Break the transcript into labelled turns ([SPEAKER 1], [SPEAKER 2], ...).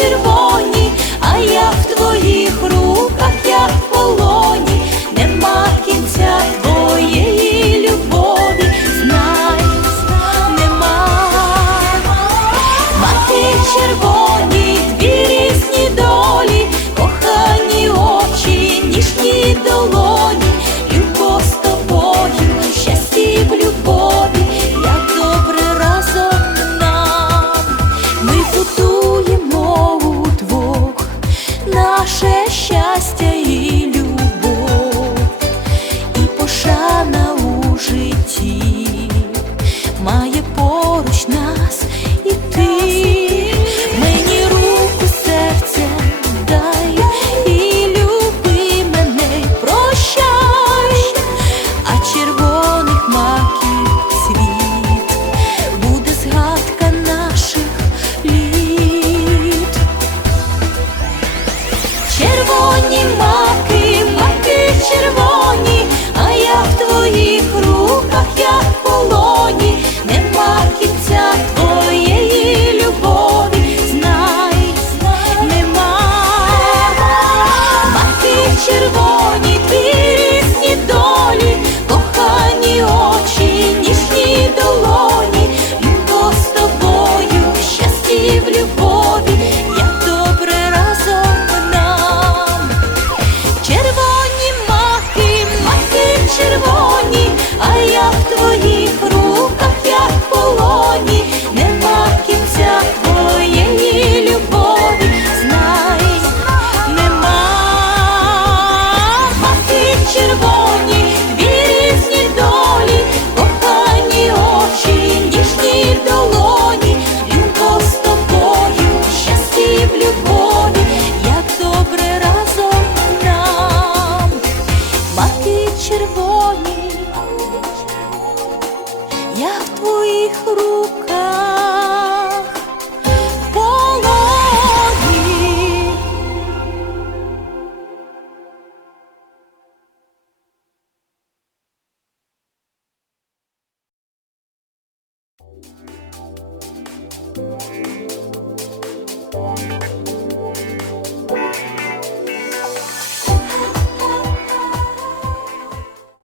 [SPEAKER 1] червоні, я в твоїх руках.